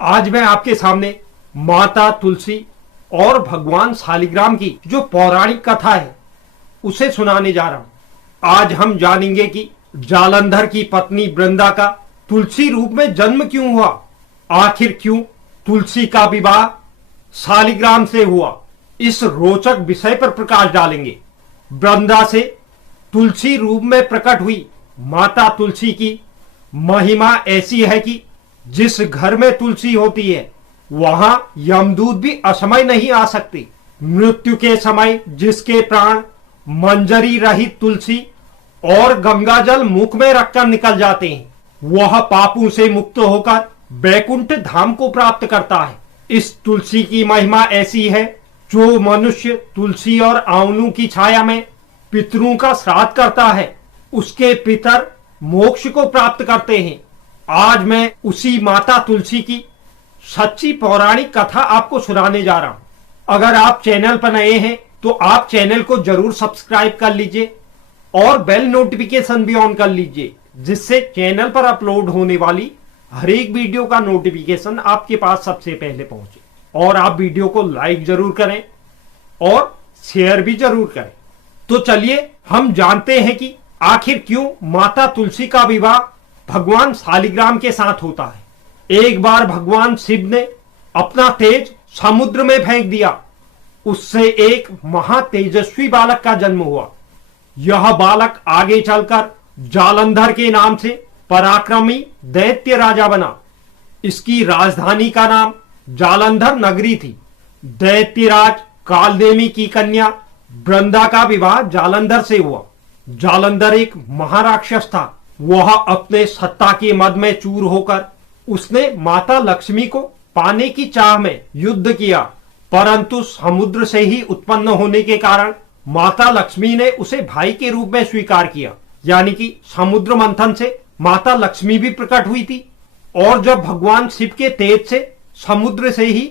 आज मैं आपके सामने माता तुलसी और भगवान शालिग्राम की जो पौराणिक कथा है उसे सुनाने जा रहा हूं। आज हम जानेंगे कि जालंधर की पत्नी वृंदा का तुलसी रूप में जन्म क्यों हुआ, आखिर क्यों तुलसी का विवाह शालिग्राम से हुआ। इस रोचक विषय पर प्रकाश डालेंगे। वृंदा से तुलसी रूप में प्रकट हुई माता तुलसी की महिमा ऐसी है कि जिस घर में तुलसी होती है वहां यमदूत भी असमय नहीं आ सकते। मृत्यु के समय जिसके प्राण मंजरी रहित तुलसी और गंगाजल मुख में रखकर निकल जाते हैं, वह पापों से मुक्त होकर बैकुंठ धाम को प्राप्त करता है। इस तुलसी की महिमा ऐसी है, जो मनुष्य तुलसी और आंवलों की छाया में पितरों का श्राद्ध करता है, उसके पितर मोक्ष को प्राप्त करते हैं। आज मैं उसी माता तुलसी की सच्ची पौराणिक कथा आपको सुनाने जा रहा हूं। अगर आप चैनल पर नए हैं तो आप चैनल को जरूर सब्सक्राइब कर लीजिए और बेल नोटिफिकेशन भी ऑन कर लीजिए, जिससे चैनल पर अपलोड होने वाली हर एक वीडियो का नोटिफिकेशन आपके पास सबसे पहले पहुंचे। और आप वीडियो को लाइक जरूर करें और शेयर भी जरूर करें। तो चलिए हम जानते हैं कि आखिर क्यों माता तुलसी का विवाह भगवान शालिग्राम के साथ होता है। एक बार भगवान शिव ने अपना तेज समुद्र में फेंक दिया। उससे एक महातेजस्वी बालक का जन्म हुआ। यह बालक आगे चलकर जालंधर के नाम से पराक्रमी दैत्य राजा बना। इसकी राजधानी का नाम जालंधर नगरी थी। दैत्यराज कालनेमी की कन्या वृंदा का विवाह जालंधर से हुआ। जालंधर एक महाराक्षस था। वह अपने सत्ता के मद में चूर होकर उसने माता लक्ष्मी को पाने की चाह में युद्ध किया, परंतु समुद्र से ही उत्पन्न होने के कारण माता लक्ष्मी ने उसे भाई के रूप में स्वीकार किया। यानी कि समुद्र मंथन से माता लक्ष्मी भी प्रकट हुई थी, और जब भगवान शिव के तेज से समुद्र से ही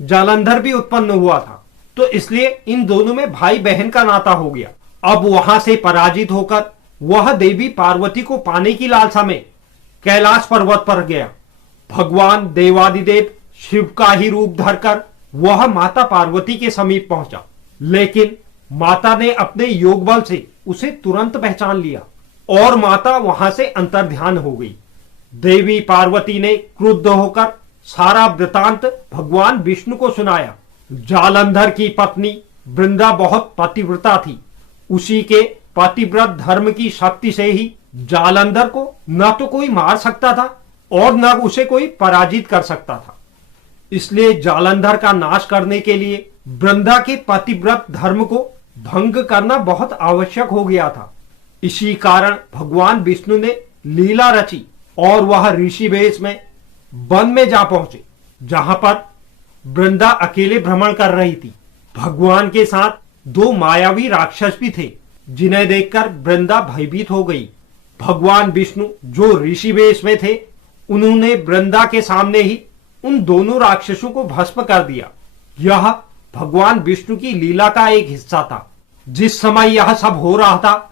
जालंधर भी उत्पन्न हुआ था, तो इसलिए इन दोनों में भाई बहन का नाता हो गया। अब वहां से पराजित होकर वह देवी पार्वती को पाने की लालसा में कैलाश पर्वत पर गया। भगवान देवादिदेव शिव का ही रूप धरकर वह माता पार्वती के समीप पहुंचा, लेकिन माता ने अपने योग बल से उसे तुरंत पहचान लिया और माता वहां से अंतर्ध्यान हो गई। देवी पार्वती ने क्रुद्ध होकर सारा वृतांत भगवान विष्णु को सुनाया। जालंधर की पत्नी वृंदा बहुत पतिव्रता थी। उसी के पतिव्रत धर्म की शक्ति से ही जालंधर को न तो कोई मार सकता था और न उसे कोई पराजित कर सकता था। इसलिए जालंधर का नाश करने के लिए वृंदा के पतिव्रत धर्म को भंग करना बहुत आवश्यक हो गया था। इसी कारण भगवान विष्णु ने लीला रची और वह ऋषि वेश में वन में जा पहुंचे, जहां पर वृंदा अकेले भ्रमण कर रही थी। भगवान के साथ दो मायावी राक्षस भी थे, जिन्हें देखकर वृंदा भयभीत हो गई। भगवान विष्णु जो ऋषि वेश में थे, उन्होंने वृंदा के सामने ही उन दोनों राक्षसों को भस्म कर दिया। यह भगवान विष्णु की लीला का एक हिस्सा था। जिस समय यह सब हो रहा था,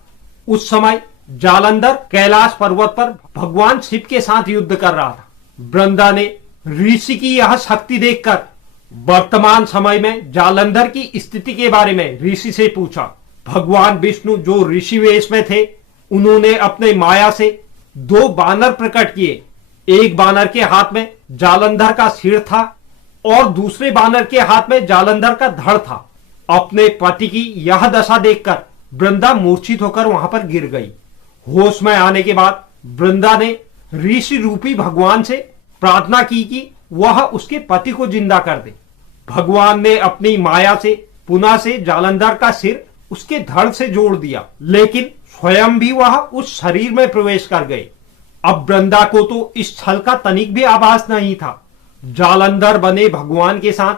उस समय जालंधर कैलाश पर्वत पर भगवान शिव के साथ युद्ध कर रहा था। वृंदा ने ऋषि की यह शक्ति देखकर वर्तमान समय में जालंधर की स्थिति के बारे में ऋषि से पूछा। भगवान विष्णु जो ऋषि वेश में थे, उन्होंने अपने माया से दो बानर प्रकट किए। एक बानर के हाथ में जालंधर का सिर था और दूसरे बानर के हाथ में जालंधर का धड़ था। अपने पति की यह दशा देखकर वृंदा मूर्छित होकर वहां पर गिर गई। होश में आने के बाद वृंदा ने ऋषि रूपी भगवान से प्रार्थना की कि वह उसके पति को जिंदा कर दे। भगवान ने अपनी माया से पुनः से जालंधर का सिर उसके धड़ से जोड़ दिया, लेकिन स्वयं भी वह उस शरीर में प्रवेश कर गए। अब वृंदा को तो इस छल का तनिक भी आभास नहीं था। जालंधर बने भगवान के साथ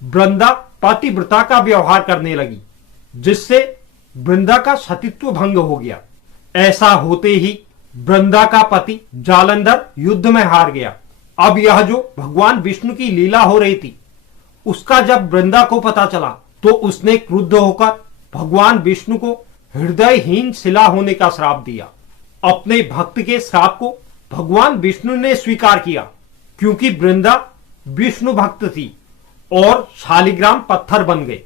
वृंदा पतिव्रता का व्यवहार करने लगी, जिससे वृंदा का सतीत्व भंग हो गया। ऐसा होते ही वृंदा का पति जालंधर युद्ध में हार गया। अब यह जो भगवान विष्णु की लीला हो रही थी, उसका जब वृंदा को पता चला, तो उसने क्रुद्ध होकर भगवान विष्णु को हृदयहीन शिला होने का श्राप दिया। अपने भक्त के श्राप को भगवान विष्णु ने स्वीकार किया, क्योंकि वृंदा विष्णु भक्त थी और शालिग्राम पत्थर बन गए।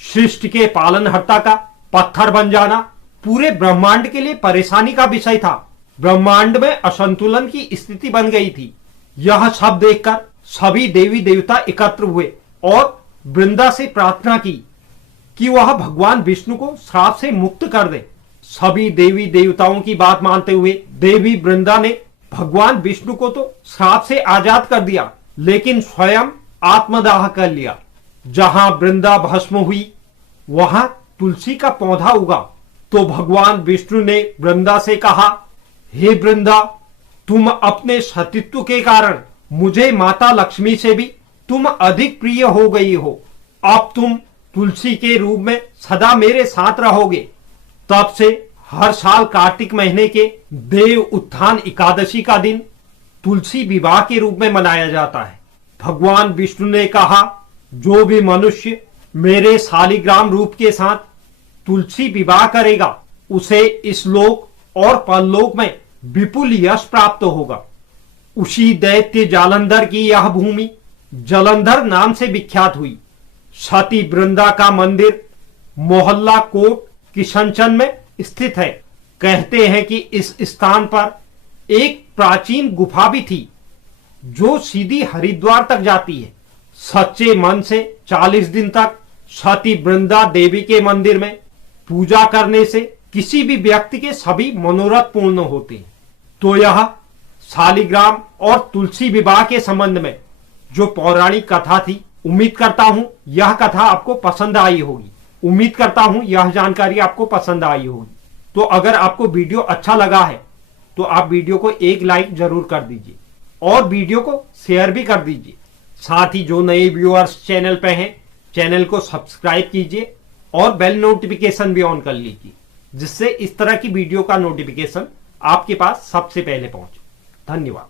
सृष्टि के पालनहर्ता का पत्थर बन जाना पूरे ब्रह्मांड के लिए परेशानी का विषय था। ब्रह्मांड में असंतुलन की स्थिति बन गई थी। यह सब देखकर सभी देवी देवता एकत्र हुए और वृंदा से प्रार्थना की कि वह भगवान विष्णु को श्राप से मुक्त कर दे। सभी देवी देवताओं की बात मानते हुए देवी वृंदा ने भगवान विष्णु को तो श्राप से आजाद कर दिया, लेकिन स्वयं आत्मदाह कर लिया। जहां वृंदा भस्म हुई वहां तुलसी का पौधा उगा। तो भगवान विष्णु ने वृंदा से कहा, हे वृंदा, तुम अपने सतीत्व के कारण मुझे माता लक्ष्मी से भी तुम अधिक प्रिय हो गई हो। अब तुम तुलसी के रूप में सदा मेरे साथ रहोगे। तब से हर साल कार्तिक महीने के देव उत्थान एकादशी का दिन तुलसी विवाह के रूप में मनाया जाता है। भगवान विष्णु ने कहा, जो भी मनुष्य मेरे शालिग्राम रूप के साथ तुलसी विवाह करेगा उसे इस लोक और परलोक में विपुल यश प्राप्त होगा। उसी दैत्य जालंधर की यह भूमि जलंधर नाम से विख्यात हुई। सती वृंदा का मंदिर मोहल्ला कोट किशनचंद में स्थित है। कहते हैं कि इस स्थान पर एक प्राचीन गुफा भी थी जो सीधी हरिद्वार तक जाती है। सच्चे मन से 40 दिन तक सती वृंदा देवी के मंदिर में पूजा करने से किसी भी व्यक्ति के सभी मनोरथ पूर्ण होते हैं। तो यह शालिग्राम और तुलसी विवाह के संबंध में जो पौराणिक कथा थी, उम्मीद करता हूं यह कथा आपको पसंद आई होगी। उम्मीद करता हूं यह जानकारी आपको पसंद आई होगी। तो अगर आपको वीडियो अच्छा लगा है तो आप वीडियो को एक लाइक जरूर कर दीजिए और वीडियो को शेयर भी कर दीजिए। साथ ही जो नए व्यूअर्स चैनल पे हैं, चैनल को सब्सक्राइब कीजिए और बेल नोटिफिकेशन भी ऑन कर लीजिए, जिससे इस तरह की वीडियो का नोटिफिकेशन आपके पास सबसे पहले पहुंचे। धन्यवाद।